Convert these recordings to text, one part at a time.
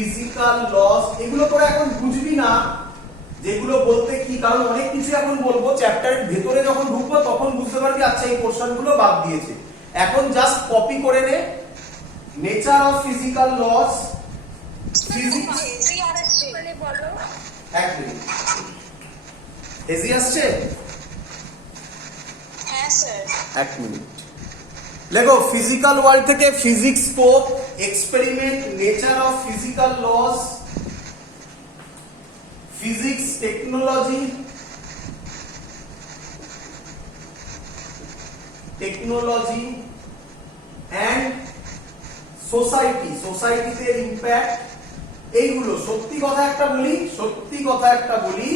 Physical loss, এগুলো করে এখন বুঝবি না যেগুলো বলতে কি, কারণ অনেক কিছু এখন বলবো চ্যাপ্টারের ভেতরে যখন ঢুকবো তখন বুঝতে পারবি আচ্ছা এই পোরশন গুলো বাদ দিয়েছে। এখন জাস্ট কপি করে নে, nature of physical laws, physics. এক মিনিট, হেজি আসছে? হ্যাঁ স্যার। এক মিনিট, লেখো ফিজিক্যাল ওয়ার্ল্ড থেকে physics scope, experiment, nature of physical laws, physics technology, technology and society, সোসাইটিতে ইম্প্যাক্ট, এইগুলো। সত্যি কথা একটা বলি,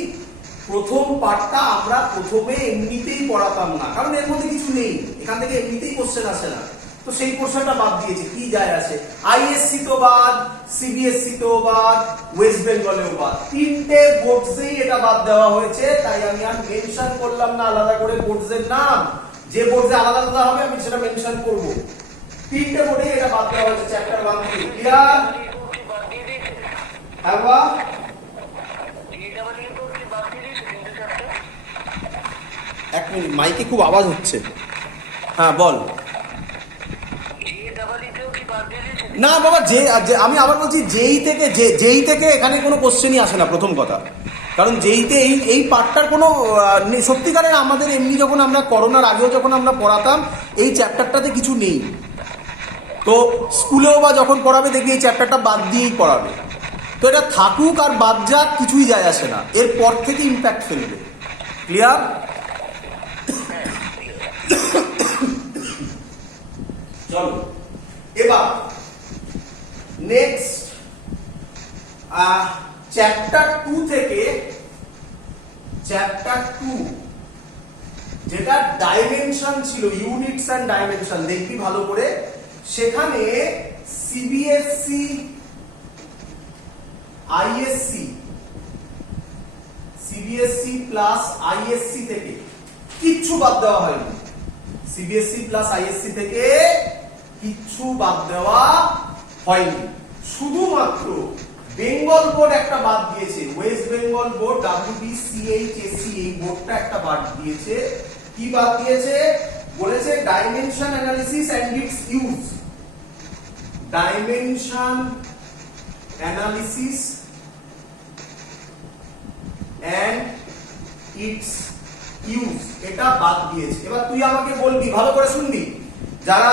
প্রথম পার্টটা আমরা প্রথমে এমনিতেই পড়াতাম না, কারণ এর মধ্যে কিছু নেই, এখান থেকে এমনিতেই কোশ্চেন আসে না, তো সেই পোর্শনটা বাদ দিয়েছে। কি যায় আসে, আইএসসি তো বাদ, সিবিএসসি তো বাদ, ওয়েস্ট বেঙ্গলেও বাদ, তিনটে বোর্ডসেই এটা বাদ দেওয়া হয়েছে। তাই আমি আর মেনশন করলাম না আলাদা করে বোর্ডসের নাম, যে বোর্ডে আলাদা আলাদা হবে আমি সেটা মেনশন করব। তিনটে বোর্ডে এটা বাদ দেওয়া হয়েছে চ্যাপ্টার 1 থেকে। ক্লিয়ার? হ্যাঁ বা এক মিনিট, মাইকে খুব আওয়াজ হচ্ছে। হ্যাঁ বল। না বাবা, আমি আবার বলছি যেই থেকে এখানে কোনো কোশ্চেনই আসে না প্রথম কথা, কারণ যেইতে এই পার্টটার কোনো সত্যিকারের আমাদের এমনি যখন আমরা করোনার আগেও যখন আমরা পড়াতাম এই চ্যাপ্টারটাতে কিছু নেই, তো স্কুলেও বা যখন পড়াবে দেখি এই চ্যাপ্টারটা বাদ দিয়েই পড়াবে, তো এটা থাকুক আর বাদ যাক কিছুই যায় আসে না, এর পর থেকে ইম্প্যাক্ট ফেলবে। ক্লিয়ার? চলো এবার নেক্সট চ্যাপ্টার 2 থেকে, চ্যাপ্টার 2 যেটা ডাইমেনশন ছিল, ইউনিটস এন্ড ডাইমেনশন, দেখবি ভালো করে। সেখানে CBSE, ISC, CBSE plus ISC থেকে কিচ্ছু বাদ দেওয়া হয়নি। সিবিএসসি প্লাস আইএসসি থেকে কিচ্ছু বাদ দেওয়া হয়নি, শুধুমাত্র বেঙ্গল বোর্ড একটা বাদ দিয়েছে, ওয়েস্ট বেঙ্গল বোর্ড WBCHSE, এই বোর্ডটা একটা বাদ দিয়েছে। কি বাদ দিয়েছে বলেছে? Dimension analysis and its use, dimension analysis and its use, এটা বাদ দিয়েছে। এবার তুই আমাকে বলবি, ভালো করে শুনবি, যারা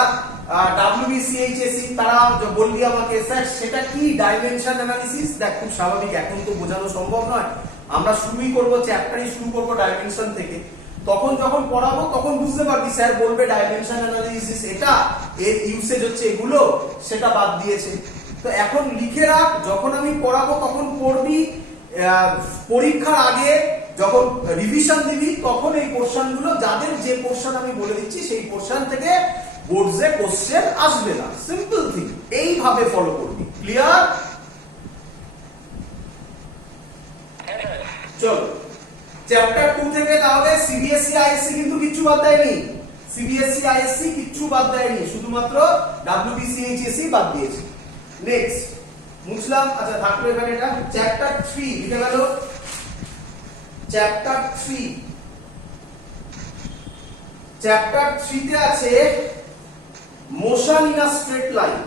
WBCHSE তারা বলবি আমাকে স্যার সেটা কি ডাইমেনশন অ্যানালিসিস। দেখ খুব স্বাভাবিক, এখন তো বোঝানো সম্ভব নয়, আমরা শুরুই করবো, চ্যাপ্টারই শুরু করবো ডাইমেনশন থেকে, তখন যখন পড়াবো তখন বুঝতে পারবি স্যার বলবে ডাইমেনশন অ্যানালিসিস এটা, এর ইউসেজ হচ্ছে এগুলো, সেটা বাদ দিয়েছে। তো এখন লিখে রাখ, যখন আমি পড়াবো তখন পড়বি, পরীক্ষার আগে যখন রিভিশন দিবি তখন এই পোরশন গুলো, যাদের যে পোরশন আমি বলে দিচ্ছি সেই পোরশন থেকে বোর্ডে কোশ্চেন আসবে না, সিম্পল থিং, এইভাবে ফলো করবি। ক্লিয়ার? চলো চ্যাপ্টার 2 থেকে তাহলে সিবিএসসি আইএসসি কিন্তু কিচ্ছু বাদ দেয়নি, সিবিএসসি আইএসসি কিচ্ছু বাদ দেয়নি, শুধুমাত্র WBCHSE বাদ দিয়েছে। নেক্সট মুছলাম, আচ্ছা থাকলো এখানে এটা। চ্যাপ্টার 3 লিখে গেল, চ্যাপ্টার 3, চ্যাপ্টার 3 তে আছে motion in a straight line.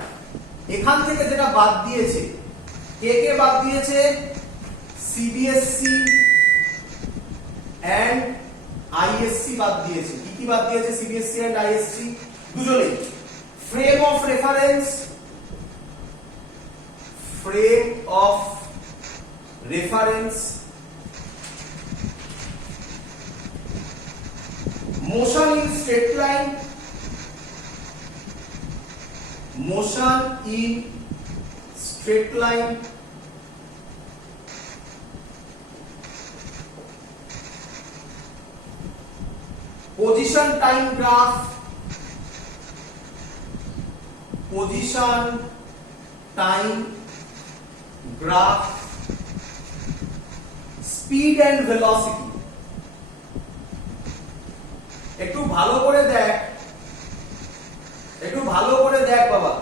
এখান থেকে যেটা বাদ দিয়েছে, কে বাদ দিয়েছে? সিবিএসসি এন্ড আইএসসি বাদ দিয়েছে। কি বাদ দিয়েছে সিবিএসসি এন্ড আইএসসি? দুজনেই frame of reference, frame of reference, motion in straight line, motion in straight line, position time graph, position time graph, speed and velocity। একটু ভালো করে দেখ, একটু ভালো করে দেখ বাবা,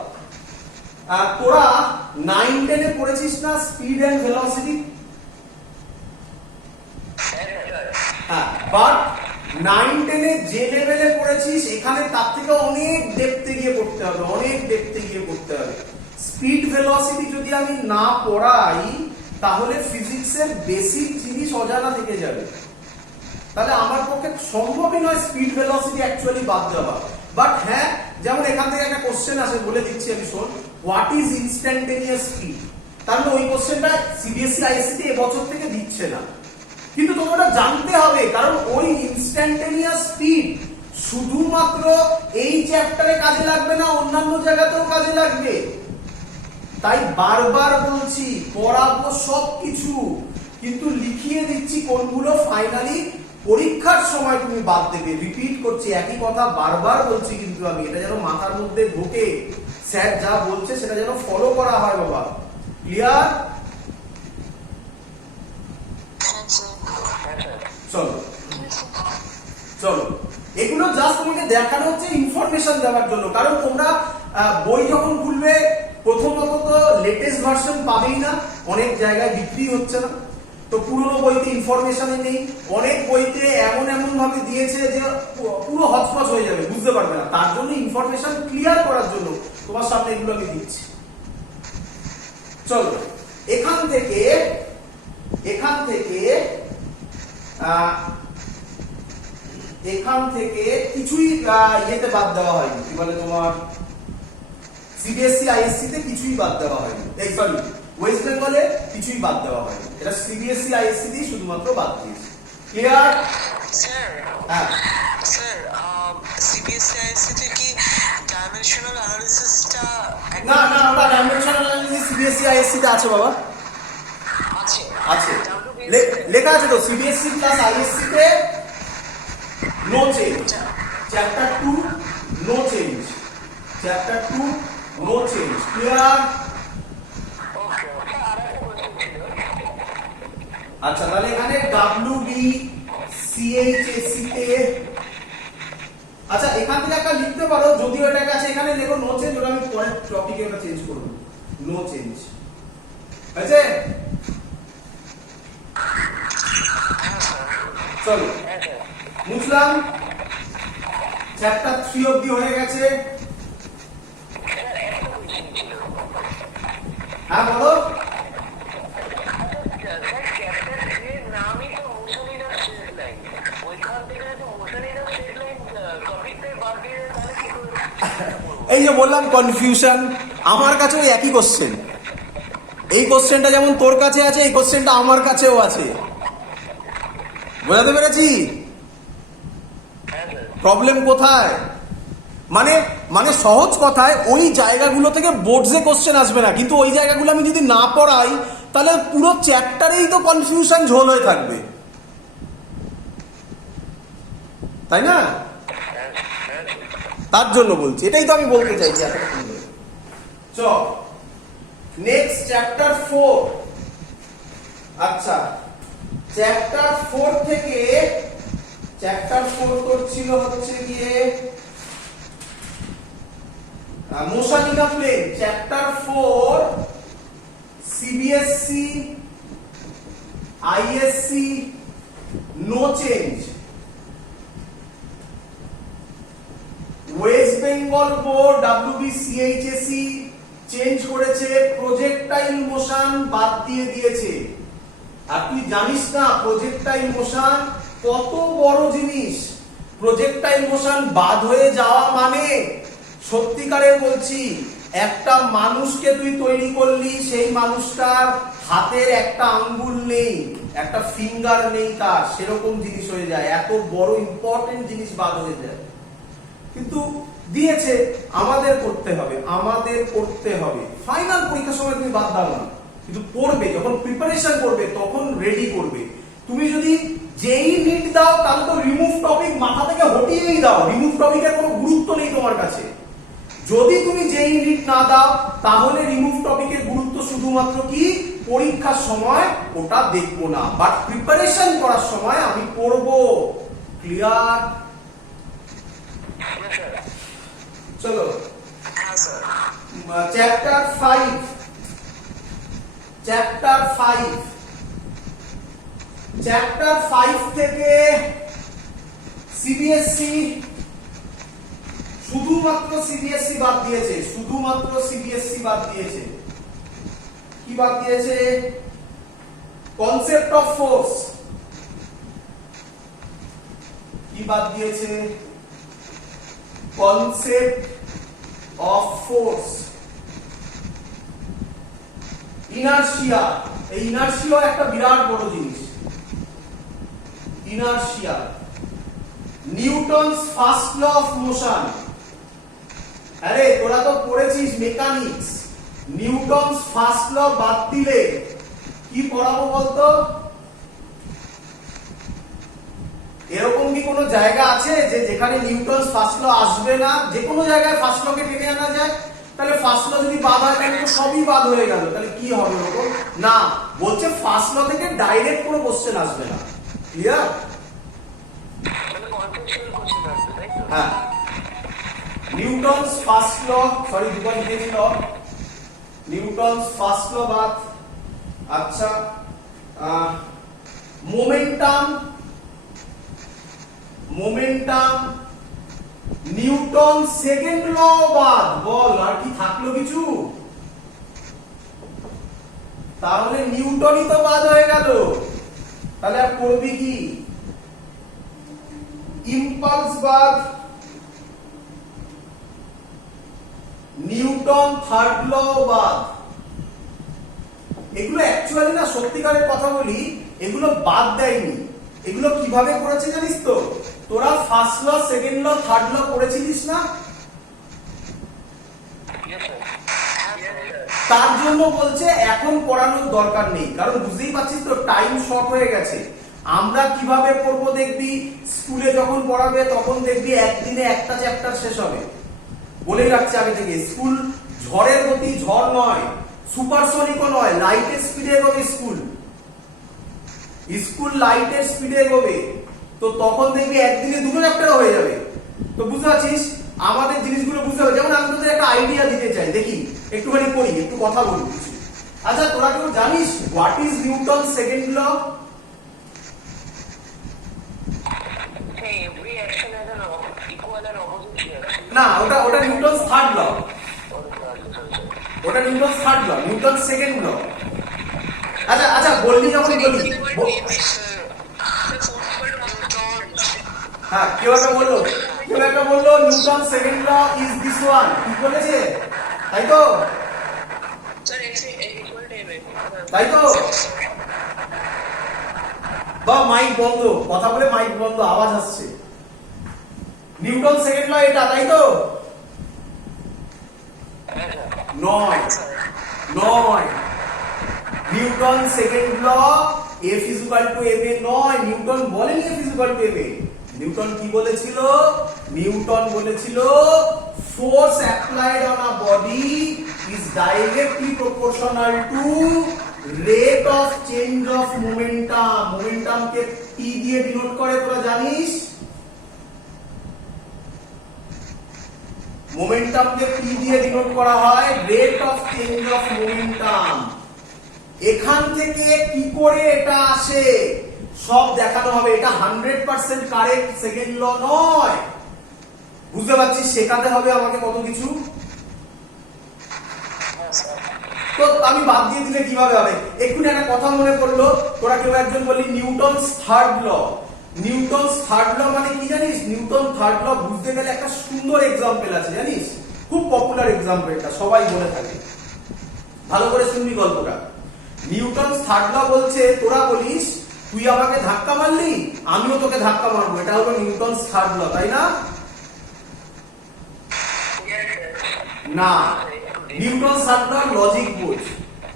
তোরা 9-10 এ পড়েছিস না স্পিড এন্ড ভেলোসিটি? হ্যাঁ, বাট 9-10 এ যে লেভেলে পড়েছিস এখানে তার থেকে অনেক ডেপথে গিয়ে পড়তে হবে, অনেক ডেপথে গিয়ে পড়তে হবে। স্পিড ভেলোসিটি যদি আমি না পড়াই তাহলে ফিজিক্সের বেসিক জিনিস অজানা থেকে যাবে। তাহলে আমার পক্ষে সম্ভবই নয় স্পিড ভেলোসিটি অ্যাকচুয়ালি বাদ দেওয়া। বাট হ্যাঁ, যেমন এখান থেকে একটা কোশ্চেন আসে, বলে দিচ্ছি আমি, শোন, হোয়াট ইজ ইনস্ট্যান্টেনিয়াস স্পিড? তাহলে ওই কোশ্চেনটা সিবিএসসি আইএসসি এবছর থেকে দিচ্ছে না, কিন্তু তোমাকে জানতে হবে, কারণ ওই ইনস্ট্যান্টেনিয়াস স্পিড শুধুমাত্র এই চ্যাপ্টারে কাজে লাগবে না, অন্যান্য জায়গাতেও কাজে লাগবে। তাই বারবার বলছি পড়াবো সবকিছু, কিন্তু লিখিয়ে দিচ্ছি কোনগুলো ফাইনালি পরীক্ষার সময় তুমি বাদ দেবে। রিপিট করছি একই কথা, বারবার বলছি, কিন্তু আমি এটা যেন মাথার মধ্যে ঢোকে, স্যার যা বলছে সেটা যেন ফলো করা হয় বাবা। ক্লিয়ার? চলো চলো, এগুলো জাস্ট তোমাকে দেখানো হচ্ছে ইনফরমেশন দেওয়ার জন্য। কারণ তোমরা বই যখন খুলবে প্রথমত তো লেটেস্ট ভার্সন পাবেই না, অনেক জায়গায় বিক্রি হচ্ছে না, তো পুরনো বইতে ইনফরমেশনই নেই। অনেক বইতে এমন এমন ভাবে দিয়েছে যে পুরো হচপচ হয়ে যাবে, বুঝতে পারবে না। তার জন্য ইনফরমেশন ক্লিয়ার করার জন্য তোমার সামনে এগুলো আমি দিচ্ছি। চলো, এখান থেকে কিছুই ইয়েতে বাদ দেওয়া হয়নি, কি বলে তোমার সিবিএসসি আইএসসি তে কিছুই বাদ দেওয়া হয়নি, সরি ওয়েস্ট বেঙ্গলে কিছুই বাদ দেওয়া হয়নি, এটা সিবিএসসি আইএসসি দিয়ে শুধুমাত্র বাদ দিয়েছে। ক্লিয়ার? স্যার, হ্যাঁ স্যার, সিবিএসসি আইএসসি তে কি ডাইমেনশনাল অ্যানালিসিসটা না না, ওটা ডাইমেনশনাল অ্যানালিসিস সিবিএসসি আইএসসি তে আছে বাবা, আছে? আছে, লেখা আছে তো, সিবিএসসি প্লাস আইএসসি তে no change, chapter 2 no change, chapter 2 no change. Clear? Okay okay, আর একটা কোশ্চেন ছিল। আচ্ছা, তাহলে এখানে WBCHSC তে, আচ্ছা এখান থেকে একটা লিখতে পারো, যদিও এটা কাছে এখানে লেখো নো চেঞ্জ, ওটা আমি পরের টপিকে ওটা চেঞ্জ করব, নো চেঞ্জ। আছে? হ্যাঁ স্যার, চলো হ্যাঁ স্যার। বুঝলাম, চ্যাপ্টার 3 অবধি হয়ে গেছে। স্যার, একটা কোশ্চেন ছিল। হ্যাঁ বলো। স্যার, চ্যাপ্টার 3 এর নামই তো motion in a straight line, ওইখান থেকে যদি motion in a straight line টপিকটাই বাদ দিয়ে দেয় তাহলে কি করে? এই যে বললাম কনফিউশন, আমার কাছেও একই কোশ্চেন। এই কোশ্চেনটা যেমন তোর কাছে আছে, এই কোশ্চেনটা আমার কাছেও আছে। বোঝাতে পেরেছি হ্যাঁ স্যার। প্রবলেম কোথায়? মানে সহজ কথায় ওই জায়গাগুলো থেকে বোর্ডসে কোশ্চেন আসবে না, কিন্তু ওই জায়গাগুলো আমি যদি না পড়াই তাহলে পুরো চ্যাপ্টারেই তো কনফিউশন ঝোল হয়ে থাকবে, তাই না? তার জন্য বলছি, এটাই তো আমি বলতে চাইছি। চল নেক্সট চ্যাপ্টার 4। আচ্ছা, চ্যাপ্টার 4 থেকে, চ্যাপ্টার 4 তোর ছিল হচ্ছে গিয়ে motion in a plane. Chapter 4 CBSE ISC no change, west Bengal board WBCHSC change করেছে, প্রজেক্টাইল মোশন বাদ দিয়ে দিয়েছে। আর তুই জানিস না প্রজেক্টাইল মোশন কত বড় জিনিস। প্রজেক্টাইল মোশন বাদ হয়ে যাওয়া মানে, সত্যিকারের বলছি, একটা মানুষকে তুই তৈরি করলি, সেই মানুষটার হাতের একটা আঙ্গুল নেই, একটা ফিঙ্গার নেই তার, সেরকম জিনিস হয়ে যায়, এত বড় ইম্পর্টেন্ট জিনিস বাদ হয়ে যায়। কিন্তু দিয়েছে, আমাদের করতে হবে, আমাদের করতে হবে। ফাইনাল পরীক্ষার সময় তুমি বাদ দাও না, কিন্তু পড়বে, যখন প্রিপারেশন করবে তখন রেডি করবে। তুমি যদি যেই নিট দাও তাহলে তো রিমুভ টপিক মাথা থেকে হটিয়েই দাও, রিমুভ টপিকের কোনো গুরুত্ব নেই তোমার কাছে। যদি তুমি যেই নিট না দাও তাহলে রিমুভ টপিকের গুরুত্ব শুধুমাত্র কি পরীক্ষার সময়, ওটা দেখবো না, বাট প্রিপারেশন করার সময় আমি পড়বো। ক্লিয়ার? চলো হ্যাঁ স্যার। চ্যাপ্টার 5 চ্যাপ্টার 5 চ্যাপ্টার 5 থেকে সিবিএসসি শুধুমাত্র সিবিএসসি বাদ দিয়েছে, শুধুমাত্র সিবিএসসি বাদ দিয়েছে। কি বাদ দিয়েছে? Concept of force. কি বাদ দিয়েছে? Concept of force. ইনারশিয়া, এই ইনারশিয়া একটা বিরাট বড় জিনিস। Inertia, Newton's first law of motion. আরে তোরা তো পড়েছিস মেকানিক্স, নিউটনস ফার্স্ট ল বাদ দিলে কি পড়াবো বলতো? এরকম কি কোনো জায়গা আছে যে যেখানে নিউটনস ফার্স্ট ল আসবে না? যে কোনো জায়গায় ফার্স্ট লকে টেনে আনা যায়? তাহলে ফার্স্ট ল যদি বাদ হয় তাহলে তো সবই বাদ হয়ে গেল, তাহলে কি হবে এরকম? না, বলছে ফার্স্ট ল থেকে ডাইরেক্ট কোনো কোশ্চেন আসবে না। ক্লিয়ার? হ্যাঁ, নিউটনস ফার্স্ট ল, সরি দুবার লিখেছি ল, নিউটনস ফার্স্ট ল বাদ। আচ্ছা, momentum, momentum, Newton second law বাদ। বল আর কি থাকলো কিছু? তাহলে নিউটনই তো বাদ হয়ে গেল, তাহলে আর করবি কি? ইম্পালস বাদ, নিউটন থার্ড ল বাদ। এগুলো অ্যাকচুয়ালি না, সত্যিকারের কথা বলি, এগুলো বাদ দেয়নি। এগুলো কিভাবে করেছে জানিস তো? তোরা first law, second law, third law পড়েছিলিস না? তার জন্য বলছে এখন পড়ানোর দরকার নেই, কারণ বুঝতেই পারছিস তো টাইম শর্ট হয়ে গেছে। আমরা কিভাবে পড়বো দেখবি, স্কুলে যখন পড়াবে তখন দেখবি একদিনে একটা চ্যাপ্টার শেষ হবে। বলেই রাখছে আগে থেকে, স্কুল ঝড়ের গতি, ঝড় নয়, সুপারসনিকও নয়, লাইটের স্পিডে এগোবে স্কুল। স্কুল লাইটের স্পিডে এগোবে, তো তখন দেখবি একদিনে দুটো চ্যাপ্টার হয়ে যাবে। তো বুঝতে পারছিস, আমাদের জিনিসগুলো বুঝতে হবে। যেমন আমি তোদের একটা আইডিয়া দিতে চাই, দেখি একটুখানি পড়ি, একটু কথা বলি। আচ্ছা, তোরা কেউ জানিস what is Newton second law? না, ওটা ওটা নিউটন থার্ড ল, ওটা Newton third law, Newton second law. আচ্ছা আচ্ছা, বললি যখন বলি, হ্যাঁ, কেউ একটা বললো Newton second law is this one. কি বলেছে? তাই তো, তাই তো। বা মাইক বন্ধ, কথা বলে মাইক বন্ধ, আওয়াজ আসছে। নিউটন সেকেন্ড ল এটা, তাই তো? নয়, নয়। Newton second law F is equal to ma নয়। নিউটন বলেনি F is equal to ma। Newton কি বলেছিল? নিউটন বলেছিল force applied on a body is directly proportional to rate of change of momentum. Momentum কে p দিয়ে denote করে, তোরা জানিস? মোমেন্টাম কে p দিয়ে ডিনোট করা হয়, rate of change of momentum. এখান থেকে কি করে এটা আসে সব দেখানো হবে। এটা 100% কারেক্ট সেকেন্ড ল নয়, বুঝতে পারছিস? শেখাতে হবে আমাকে কত কিছু। তো আমি বাদ দিয়ে দিলে কিভাবে হবে? এক্ষুনি একটা কথা মনে পড়লো, তোরা কেউ একজন বললি Newton's third law. Newton's third law মানে কি জানিস? নিউটন থার্ড ল বুঝতে গেলে একটা সুন্দর এক্সাম্পল আছে, জানিস? খুব পপুলার এক্সাম্পল, এটা সবাই বলে থাকে। ভালো করে শুনবি গল্পটা। নিউটনস থার্ড ল বলছে, তোরা বলিস তুই আমাকে ধাক্কা মারলি, আমিও তোকে ধাক্কা মারবো। এটা হলো নিউটনস থার্ড ল, তাই না? না, নিউটন থার্ড ল লজিক বোঝ।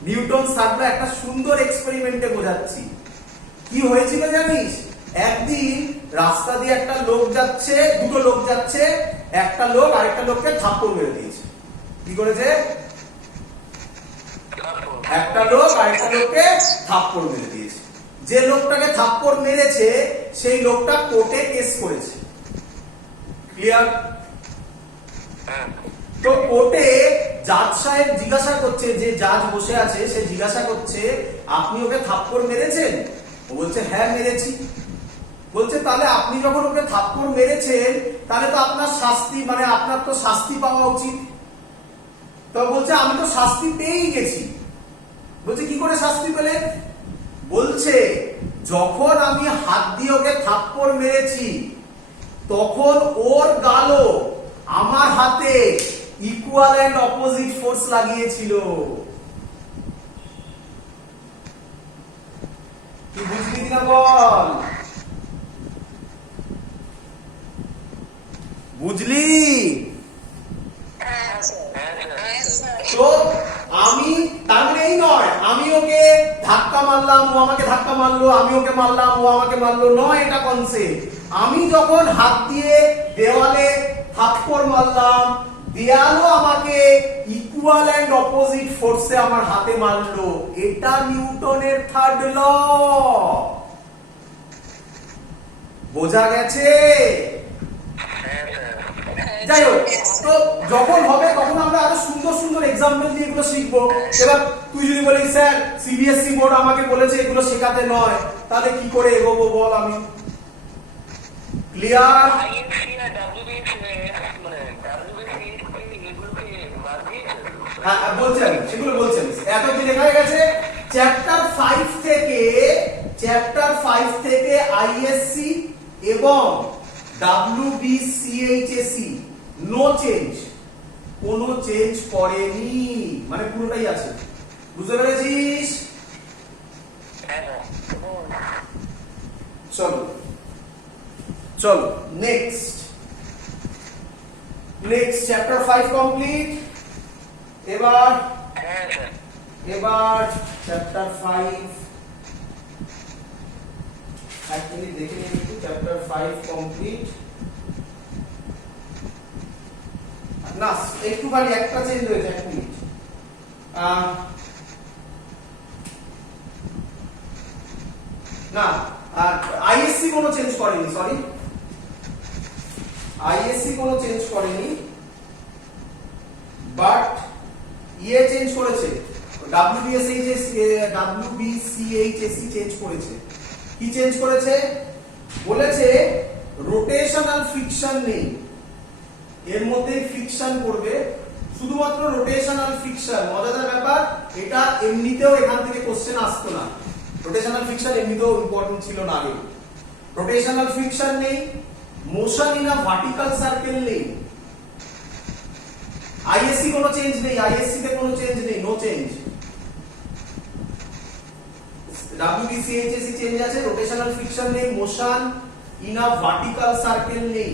নিউটন থার্ড ল একটা সুন্দর এক্সপেরিমেন্টে বোঝাচ্ছি। কি হয়েছিল জানিস? একদিন রাস্তা দিয়ে একটা লোক যাচ্ছে, দুটো লোক যাচ্ছে, একটা লোক আরেকটা লোককে থাপ্পড় মেরে দিয়েছে। কি করেছে? একটা লোক আরেকটা লোককে থাপ্পড় মেরে দিয়েছে। যে লোকটাকে থাপ্পড় মেরেছে সেই লোকটা কোর্টে কেস করেছে। ক্লিয়ার? তো কোর্টে জাজ সাহেব জিজ্ঞাসা করছে, যে জাজ বসে আছে সে জিজ্ঞাসা করছে আপনি ওকে থাপ্পড় মেরেছেন? ও বলছে হ্যাঁ মেরেছি। বলছে তাহলে আপনি যখন ওকে থাপ্পড় মেরেছেন তাহলে তো আপনার শাস্তি, মানে আপনার তো শাস্তি পাওয়া উচিত। তো বলছে আমি তো শাস্তি পেয়েই গেছি। বলছে কি করে শাস্তি পেলে? বলছে যখন আমি হাত দিয়ে ওকে থাপ্পড় মেরেছি তখন ওর গালও আমার হাতে ইকুয়াল এন্ড অপোজিট ফোর্স লাগিয়েছিল। তুই বুঝলি কিনা বল? বুঝলি? তো আমি তার মানে এই নয় আমি ওকে ধাক্কা মারলাম ও আমাকে ধাক্কা মারলো, আমি ওকে মারলাম ও আমাকে মারলো, নয় এটা কনসেপ্ট। আমি যখন হাত দিয়ে দেওয়ালে থাপ্পড় মারলাম, দেয়ালও আমাকে ইকুয়াল এন্ড অপোজিট ফোর্সে আমার হাতে মারলো। এটা নিউটনের থার্ড ল। বোঝা গেছে? যাই হোক, তো যখন হবে তখন আমরা আরো সুন্দর সুন্দর এক্সাম্পল দিয়ে এগুলো শিখবো। এবার তুই যদি বলিস স্যার সিবিএসসি বোর্ড আমাকে বলেছে এগুলো শেখাতে নয়, তাহলে কি করে এগোবো বল? আমি ক্লিয়ার? হ্যাঁ বলছেন, সেগুলো বলছেন। এত কি লেখা হয়ে গেছে? চ্যাপ্টার 5 থেকে আইএসসি এবং WBCHSE নো চেঞ্জ, কোনো চেঞ্জ করেনি, মানে পুরোটাই আছে। বুঝতে পেরেছিস? চলো চলো নেক্সট চ্যাপ্টার 5 কমপ্লিট। এবার চ্যাপ্টার 5 অ্যাকচুয়ালি দেখে নিন একটু। চ্যাপ্টার 5 কমপ্লিট না, একটুখানি একটা চেঞ্জ হয়েছে, 1 মিনিট। না আইএসসি কোনো চেঞ্জ করেনি, সরি আইএসসি কোনো চেঞ্জ করেনি, বাট ইয়ে চেঞ্জ করেছে, WBCHSE চেঞ্জ করেছে। কি চেঞ্জ করেছে? বলেছে রোটেশনাল ফ্রিকশন নেই, এর মধ্যে ফ্রিকশন করবে, শুধুমাত্র রোটেশনাল ফ্রিকশন। মজাদার ব্যাপার, এটা এমনিতেও এখান থেকে কোশ্চেন আসতো না। রোটেশনাল ফ্রিকশন এমনিতেও ইম্পর্টেন্ট ছিল না আগে। রোটেশনাল ফ্রিকশন নেই, motion in a vertical circle নেই। আইএসসি কোনো চেঞ্জ নেই, আইএসসি তে কোনো চেঞ্জ নেই, নো চেঞ্জ। WBCHSE চেঞ্জ আছে, রোটেশনাল ফ্রিকশন নেই, motion in a vertical circle নেই।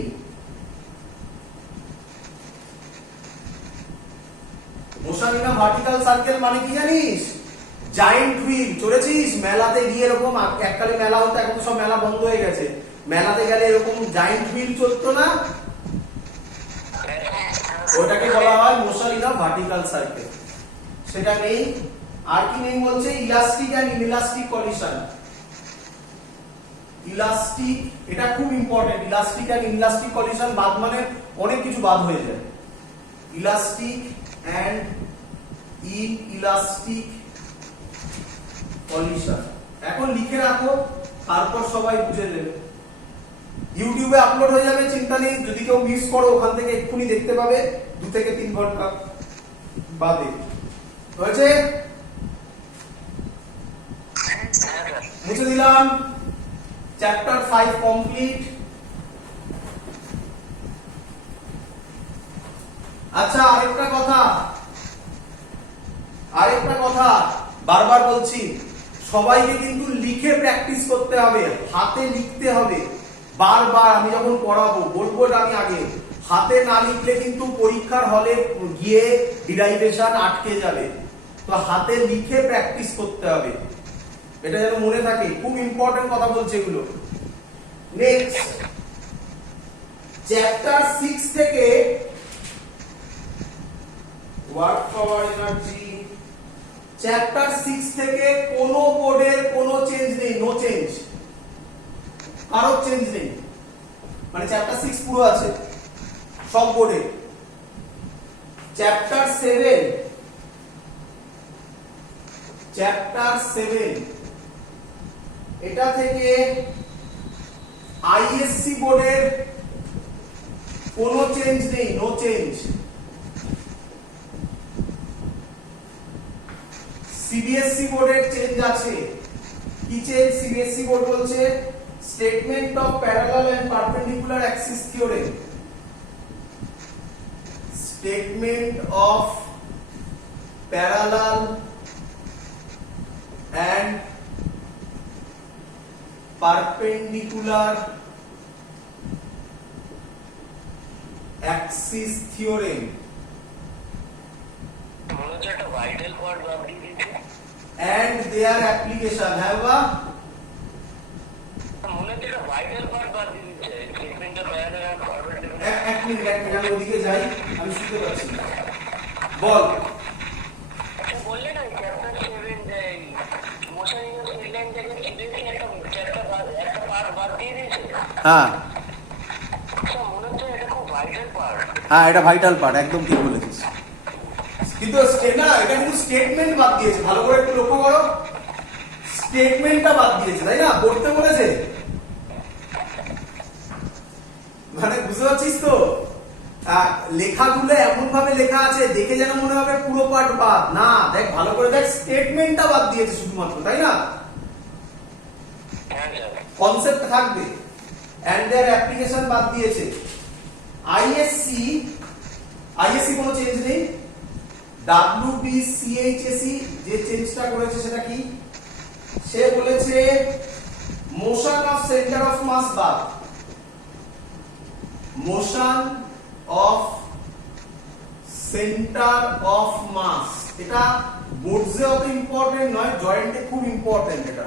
Motion in a vertical circle মানে কি জানিস? Giant wheel. চড়েছিস মেলাতে গিয়ে এরকম? এককালে মেলা হতো, এখন তো সব মেলা বন্ধ হয়ে গেছে। মেলাতে গেলে এরকম জায়েন্ট হুইল চলতো না? ওটাকে বলা হয় motion in a vertical circle. সেটা নেই। আর কি নেই বলছে? Elastic and inelastic collision. Elastic, এটা খুব important. Elastic and inelastic collision বাদ মানে অনেক কিছু বাদ হয়ে যায়। ইলাস্টিক এন্ড ইনইলাস্টিক কলিশন এখন লিখে রাখো, তারপর সবাই বুঝে নেবে। ইউটিউবে আপলোড হয়ে যাবে, চিন্তা নেই। যদি কেউ মিস করো ওখান থেকে এক্ষুনি দেখতে পাবে 2 থেকে 3 ঘন্টা বাদে। হয়েছে? মুছে দিলাম। Chapter 5 complete. আচ্ছা আরেকটা কথা বারবার বলছি, সবাইকে কিন্তু লিখে প্র্যাকটিস করতে হবে, হাতে লিখতে হবে। বারবার আমি যখন পড়াবো বলবো, আমি আগে হাতে না লিখলে কিন্তু পরীক্ষার হলে গিয়ে ডিরাইভেশন আটকে যাবে। তো হাতে লিখে প্র্যাকটিস করতে হবে, এটা যেন মনে থাকে। খুব ইম্পর্টেন্ট কথা বলছে এগুলো। নেক্সট চ্যাপ্টার 6 থেকে ওয়ার্ক পাওয়ার এনার্জি। চ্যাপ্টার 6 থেকে কোনো বোর্ডের কোনো চেঞ্জ নেই, নো চেঞ্জ, কারো চেঞ্জ নেই। মানে চ্যাপ্টার 6 পুরো আছে সব বোর্ডে। চ্যাপ্টার 7 এটা থেকে আইএসসি বোর্ডের কোনো চেঞ্জ নেই, নো চেঞ্জ। সিবিএসসি বোর্ডের চেঞ্জ আছে। কি চেঞ্জ? সিবিএসসি বোর্ড বলছে statement of parallel and perpendicular axis theorem, statement of parallel and perpendicular axis theorem মনে হচ্ছে একটা ভাইটাল পার্ট বাদ দিয়ে দিয়েছে। and their application have a মনে হচ্ছে একটা ভাইটাল পার্ট বাদ দিয়ে দিয়েছে, statement of parallel and perpendicular. এক মিনিট আমি ওদিকে যাই, আমি শুনতে পাচ্ছি না। বল। আচ্ছা বললে না চ্যাপ্টার 7 যে মোশন ইন স্ট্রেট লাইন থেকে সিবিএসসি একটা পার্ট বাদ দিয়ে দিয়েছে। হ্যাঁ আচ্ছা মনে হচ্ছে এটা খুব ভাইটাল পার্ট। হ্যাঁ, এটা ভাইটাল পার্ট, একদম ঠিক বলেছিস। কিন্তু না, এটা কিন্তু স্টেটমেন্ট বাদ দিয়েছে, ভালো করে একটু লক্ষ্য করো, স্টেটমেন্টটা বাদ দিয়েছে, তাই না? পড়তে বলেছে, মানে বুঝতে পারছিস তো? লেখাগুলো এমন ভাবে লেখা আছে দেখে যেন মনে হবে পুরো পার্ট বাদ না। দেখ ভালো করে দেখ, স্টেটমেন্টটা বাদ দিয়েছে শুধুমাত্র, তাই না? কনসেপ্ট থাকবে এন্ড देयर অ্যাপ্লিকেশন বাদ দিয়েছে। আইএসসি কোনো চেঞ্জ নেই। ডব্লিউবিসিএইচএসি যে চেঞ্জটা করেছে সেটা কি? সে বলেছে motion of centre of mass বাদ, motion of centre of mass. এটা বোর্ডসে অত ইম্পর্টেন্ট নয়, জয়েন্টে খুব ইম্পর্টেন্ট। এটা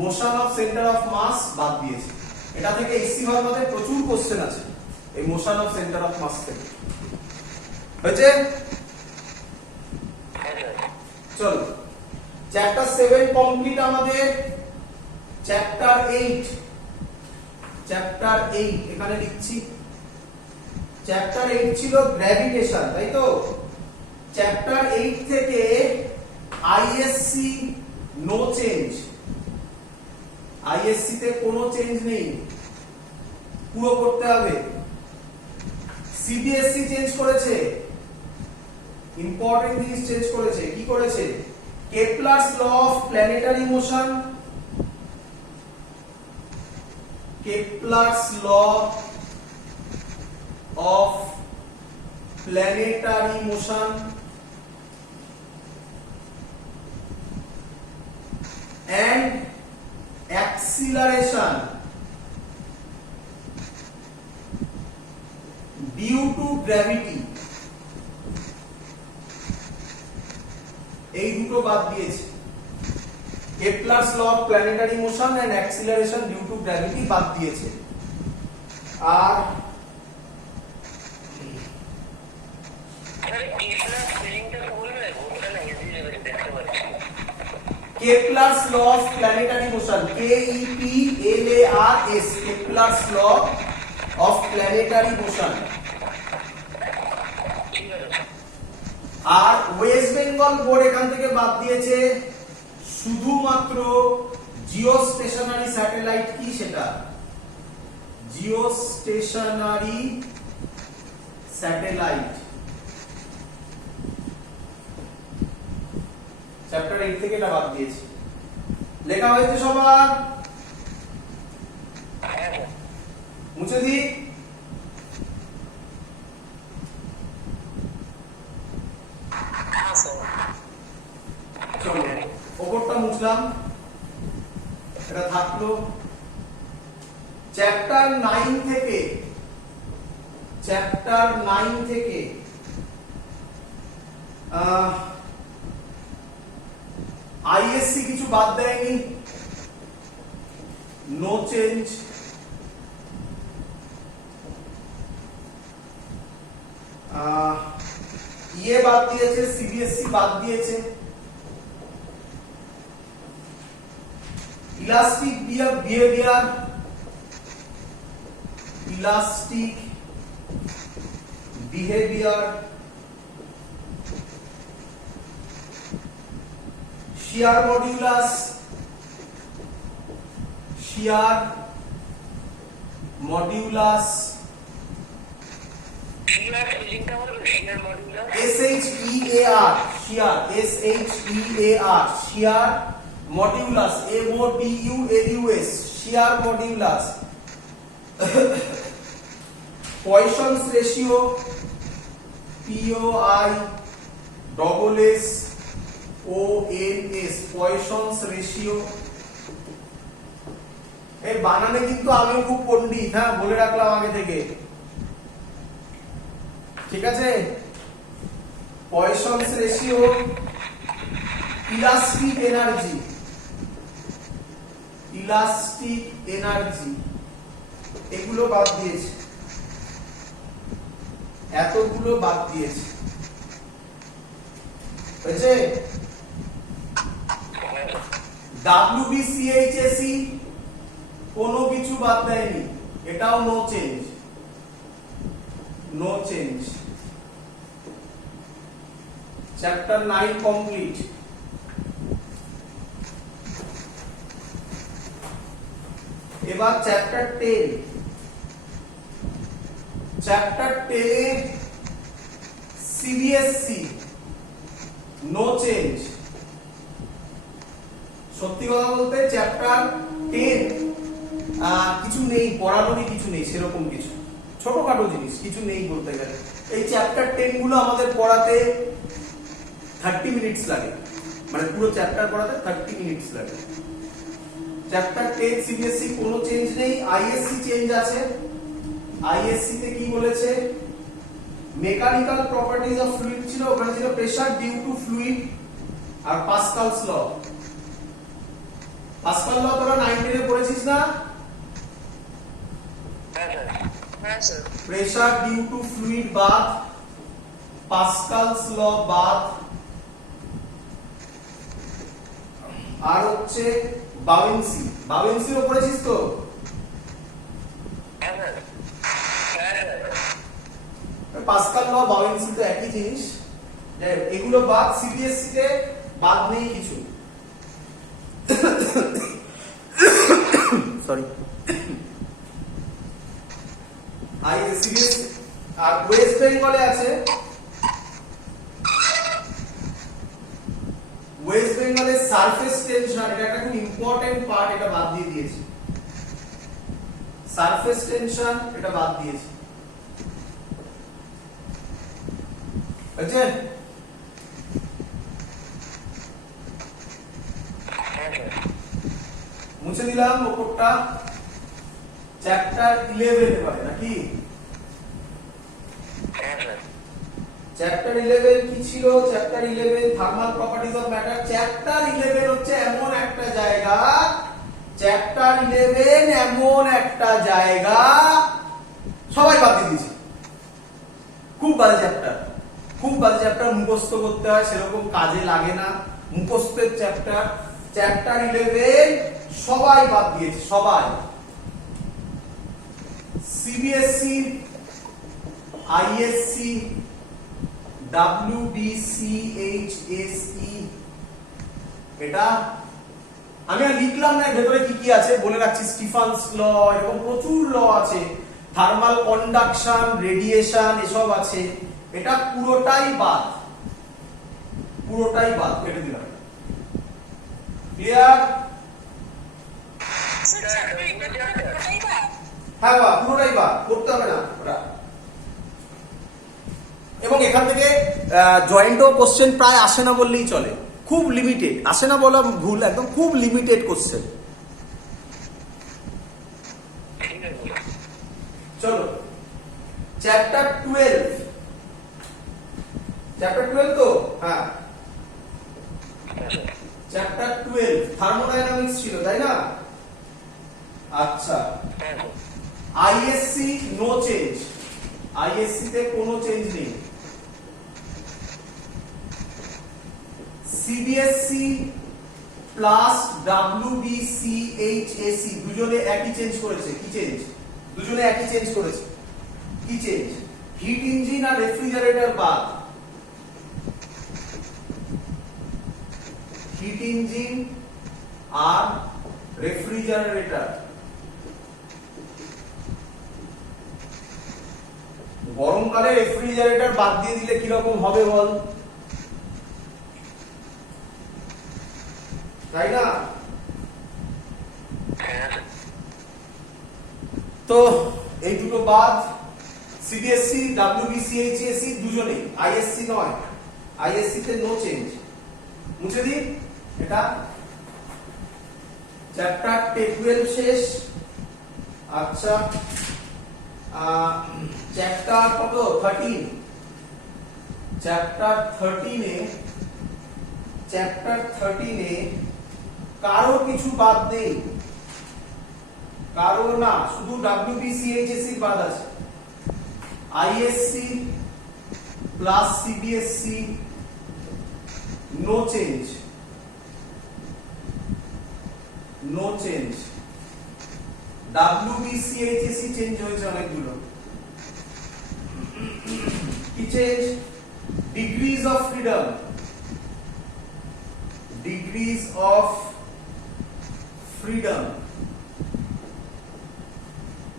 motion of centre of mass বাদ দিয়েছে। এটা থেকে এসসি ভার্বাতে প্রচুর কোশ্চেন আছে এই motion of centre of mass থেকে। হয়েছে? চলো, চ্যাপ্টার 7 কমপ্লিট আমাদের। চ্যাপ্টার 8 এখানে লিখছি। চ্যাপ্টার 8 ছিল গ্র্যাভিটেশন, তাই তো? চ্যাপ্টার 8 থেকে আইএসসি নো চেঞ্জ, আইএসসি তে কোনো চেঞ্জ নেই, পুরো করতে হবে। সিবিএসসি চেঞ্জ করেছে, ইম্পর্টেন্ট জিনিস চেঞ্জ করেছে। কি করেছে? Kepler's law of planetary motion, Kepler's law of planetary motion and acceleration due to gravity, এই দুটো বাদ দিয়েছে। Kepler's law of planetary motion and acceleration due to gravity বাদ দিয়েছে। আর Kepler's law of planetary motion, KEPLARS, Kepler's law of planetary motion. আর West Bengal board এখান থেকে বাদ দিয়েছে শুধুমাত্র জিওস্টেশনারি স্যাটেলাইট। কি সেটা? Geostationary satellite. চ্যাপ্টার 8 থেকে এটা বাদ দিয়েছি। লেখা হয়েছে সবার? মুছে দি। চলো, ওপরটা মুছলাম, এটা থাকলো। চ্যাপ্টার 9 থেকে আইএসসি কিছু বাদ দেয়নি, নো চেঞ্জ। ইয়ে বাদ দিয়েছে, সিবিএসসি বাদ দিয়েছে। Elastic behaviour, elastic behaviour shear modulus, shear modulus, শিয়ার স্পেলিংটা বলবে, শিয়ার modulus. SHEAR, shear, SHEAR, shear modulus, MODULUS, shear modulus, Poisson's ratio, POISSONS, Poisson's ratio। এই বানানে কিন্তু আমিও খুব পণ্ডিত, হ্যাঁ বলে রাখলাম আগে থেকে, ঠিক আছে। Poisson's ratio, elastic energy, elastic energy, এগুলো বাদ দিয়েছে, এতগুলো বাদ দিয়েছে, হয়েছে। WBCHSE কোনো কিছু বাদ দেয়নি, এটাও no change, no change. Chapter 9 complete. এবার chapter 10, chapter 10 CBSE no change. সত্যি কথা বলতে চ্যাপ্টার 10 কিছু নেই, পড়ানোরই কিছু নেই, সেরকম কিছু ছোটখাটো জিনিস কিছু নেই বলতে গেলে। এই চ্যাপ্টার 10 গুলো আমাদের পড়াতে 30 মিনিটস লাগে, মানে পুরো চ্যাপ্টার পড়াতে 30 মিনিটস লাগে। চ্যাপ্টার 10 সিবিএসসি কোনো চেঞ্জ নেই, আইএসসি চেঞ্জ আছে। আইএসসি তে কি বলেছে, মেকানিক্যাল প্রপার্টিজ অফ ফ্লুইড ছিল, ওখানে ছিল প্রেসার ডিউ টু ফ্লুইড আর পাস্কালস ল। পাস্কাল ল তোরা 9 এ পড়েছিস না? হ্যাঁ sir. Pressure due to fluid বাদ, পাস্কালস ল বাদ, আর হচ্ছে বাউয়েন্সি। বাউয়েন্সিও পড়েছিস তো? পাস্কাল ল বাউয়েন্সি তো একই জিনিস, এগুলো বাদ। সিবিএসসি তে বাদ নেই কিছু, সরি। সিবিএসসি আর ওয়েস্ট বেঙ্গলে আছে, ওয়েস্ট বেঙ্গলের সারফেস টেনশন, এটা একটা খুব ইম্পর্টেন্ট পার্ট, এটা বাদ দিয়ে দিয়েছে। সারফেস টেনশন এটা বাদ দিয়েছে, আচ্ছা। মুছে দিলাম ওপরটা। চ্যাপ্টার 11 এবারে নাকি? চ্যাপ্টার 11 কি ছিল? Chapter 11 thermal properties of matter. Chapter 11 হচ্ছে এমন একটা জায়গা, চ্যাপ্টার 11 এমন একটা জায়গা সবাই বাদ দিয়ে দিয়েছে। খুব বাজে চ্যাপ্টার, খুব বাজে চ্যাপ্টার, মুখস্থ করতে হয়, সেরকম কাজে লাগে না মুখস্থের চ্যাপ্টার। চ্যাপ্টার 11 সবাই বাদ দিয়েছে, সবাই। সিবিএসসি, আইএসসি, WBCHSE, এটা আমি আর লিখলাম না, ভেতরে কি কি আছে বলে রাখছি। স্টিফানস ল, এরকম প্রচুর ল আছে, থার্মাল কন্ডাকশন, রেডিয়েশন, এসব আছে। এটা পুরোটাই বাদ, পুরোটাই বাদ, কেটে দিলাম। ক্লিয়ার? হ্যাঁ বা পুরোটাই বাদ, করতে হবে না ওটা। এবং এখান থেকে জয়েন্টও কোশ্চেন প্রায় আসে না বললেই চলে, খুব লিমিটেড, আসে না বলা ভুল, একদম খুব লিমিটেড কোশ্চেন। চলো চ্যাপ্টার 12, চ্যাপ্টার 12 তো, হ্যাঁ চ্যাপ্টার 12 থার্মোডাইনামিক্স ছিল, তাই না? আচ্ছা, আইএসসি নো চেঞ্জ, আইএসসি তে কোনো চেঞ্জ নেই। সিবিএসসি প্লাস WBCHSE দুজনে একই চেঞ্জ করেছে। কি চেঞ্জ? দুজনে একই চেঞ্জ করেছে। কি চেঞ্জ? হিট ইঞ্জিন আর রেফ্রিজারেটর বাদ, হিট হিট ইঞ্জিন আর রেফ্রিজারেটর। গরমকালে রেফ্রিজারেটর বাদ দিয়ে দিলে কিরকম হবে বল, তাই না? তো এই দুটো বাদ। সিবিএসসি, ডাব্লিউবিসি, এইচএসসি দুজনেই, আইএসসি নয়, আইএসসি তে নো চেঞ্জ। মুছে দিই এটা। চ্যাপ্টার 12 শেষ। আচ্ছা, চ্যাপ্টার কত? 13। চ্যাপ্টার 13 এ কারো কিছু বাদ নেই, কারো না, শুধু ডাব্লিউবিসি, এইচএসসি বাদ আছে। ISC plus CBSE no change, no change. WBC, HSC change হয়েছে অনেকগুলো। কি change? Degrees of freedom, degrees of freedom,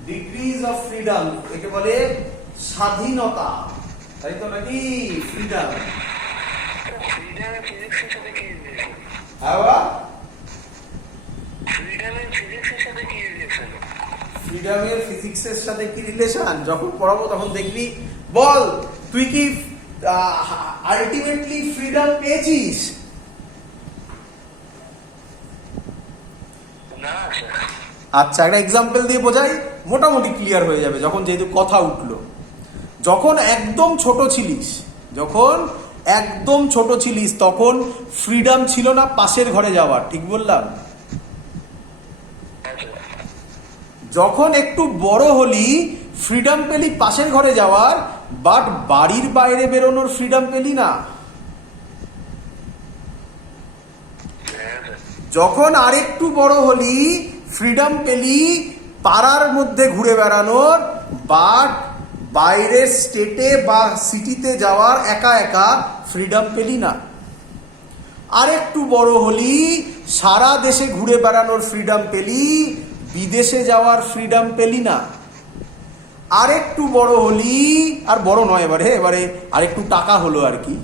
degrees of freedom একে বলে স্বাধীনতা, তাই তো নাকি? ফ্রিডম। ফ্রিডমের ফিজিক্সের সাথে কি রিলেশন? আবার ফ্রিডমের ফিজিক্সের সাথে কি রিলেশন? ফ্রিডমের ফিজিক্সের সাথে কি রিলেশন? যখন পড়াবো তখন দেখবি। বল, তুই কি আলটিমেটলি ফ্রিডম পেয়েছিস? না স্যার। আচ্ছা, একটা এক্সাম্পল দিয়ে বোঝাই, মোটামুটি ক্লিয়ার হয়ে যাবে। যখন যেহেতু কথা উঠলো, যখন একদম ছোট ছিলিস তখন ফ্রিডম ছিল না পাশের ঘরে যাওয়ার, ঠিক বললাম? যখন একটু বড় হলি ফ্রিডম পেলি পাশের ঘরে যাওয়ার, বাট বাড়ির বাইরে বেরোনোর ফ্রিডম পেলি না। যখন আরেকটু বড় হলি ফ্রিডম পেলি পাড়ার মধ্যে ঘুরে বেড়ানোর, বাট বাইরের স্টেটে বা সিটিতে যাওয়ার একা একা ফ্রিডম পেলি না। আরেকটু বড় হলি সারা দেশে ঘুরে বেড়ানোর ফ্রিডম পেলি, বিদেশে যাওয়ার ফ্রিডম পেলি না। আরেকটু বড় হলি, আর বড় নয় এবারে আরেকটু টাকা হলো আর কি,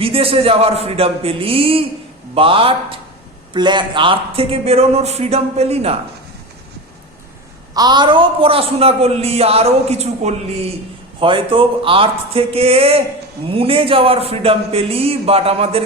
বিদেশে যাওয়ার ফ্রিডম পেলি, বাট আর্থ থেকে বেরোনোর ফ্রিডম পেলি না। আরো পড়াশোনা করলি, আরো কিছু করলি, হয়তো আর্থ থেকে মুনে যাওয়ার ফ্রিডম পেলি, বাট আমাদের